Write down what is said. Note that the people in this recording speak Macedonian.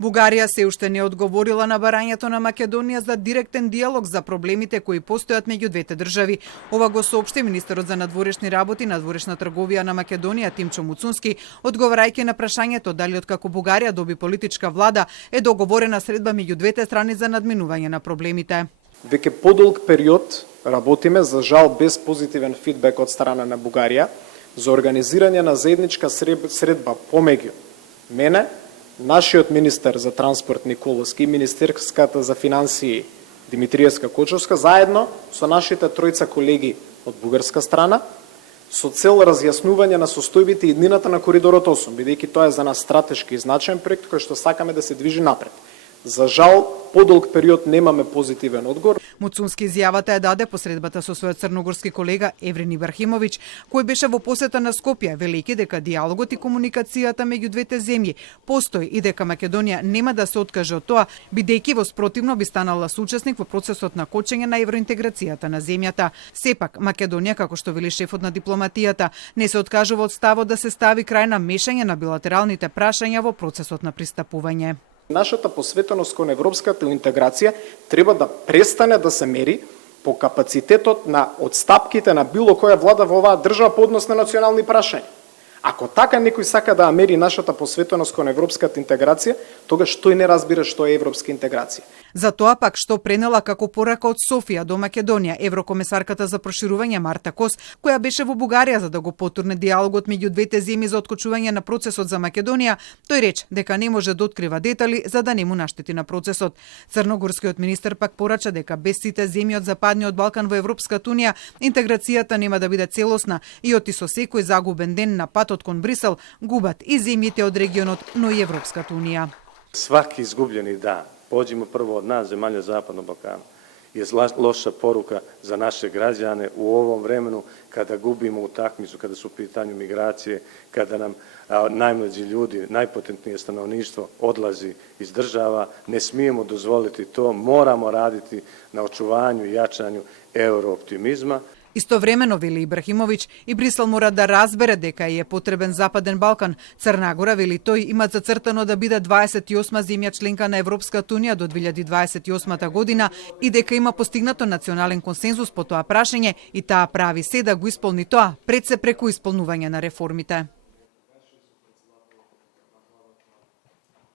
Бугарија се уште не одговорила на барањето на Македонија за директен диалог за проблемите кои постојат меѓу двете држави. Ова го соопшти министерот за надворешни работи и надворешна трговија на Македонија Тимчо Муцунски, одговарајќи на прашањето дали откако Бугарија доби политичка влада е договорена средба меѓу двете страни за надминување на проблемите. Веќе подолг период работиме, за жал без позитивен фидбек од страна на Бугарија, за организирање на заедничка средба помеѓу мене, нашиот министер за транспорт Николовски и министерската за финансии Димитриевска Кочовска, заедно со нашите тројца колеги од бугарска страна, со цел разјаснување на состојбите и иднината на коридорот 8, бидејќи тоа е за нас стратешки и значаен проект кој што сакаме да се движи напред. За жал, подолг период немаме позитивен одговор. Муцунски изјавата ја даде посредбата со својот црногорски колега Еврен Ибрахимовиќ, кој беше во посета на Скопје, велики дека диалогот и комуникацијата меѓу двете земји постои и дека Македонија нема да се откаже од тоа, бидејќи во спротивно би станала соучесник во процесот на кочење на евроинтеграцијата на земјата. Сепак, Македонија, како што вели шефот на дипломатијата, не се откажува од ставот да се стави крај на мешање на билатералните прашања во процесот на пристапување. Нашата посветеност кон европската интеграција треба да престане да се мери по капацитетот на одстапките на било која влада во оваа држава по однос на национални прашања. Ако така некој сака да мери нашата посветеност кон европската интеграција, тогаш тој не разбира што е европска интеграција. За тоа пак што пренела како порака од Софија до Македонија еврокомесарката за проширување Марта Кос, која беше во Бугарија за да го потурне диалогот меѓу двете земји за откочување на процесот за Македонија, тој рече дека не може да открива детали за да не му наштети на процесот. Црногорскиот министер пак порача дека без сите земји од Западниот Балкан во Европската унија интеграцијата нема да биде целосна и оти со секој загубен ден на патот кон Брисел губат и земјите од регионот, но и Европската унија. Сваки изгубljeni дан, pođimo prvo od nas, zemalja Zapadnog Balkana, je loša poruka za naše građane u ovom vremenu kada gubimo utakmicu, kada su u pitanju migracije, kada nam najmlađi ljudi, najpotentnije stanovništvo odlazi iz država. Ne smijemo dozvoliti to, moramo raditi na očuvanju i jačanju eurooptimizma. Истовремено, вели Ибрахимовиќ, и Брисел мора да разбере дека е потребен Западен Балкан. Црна Гора, вели тој, има зацртано да биде 28 земја членка на Европската унија до 2028 година и дека има постигнато национален консензус по тоа прашање и таа прави се да го исполни тоа, пред се преку исполнување на реформите.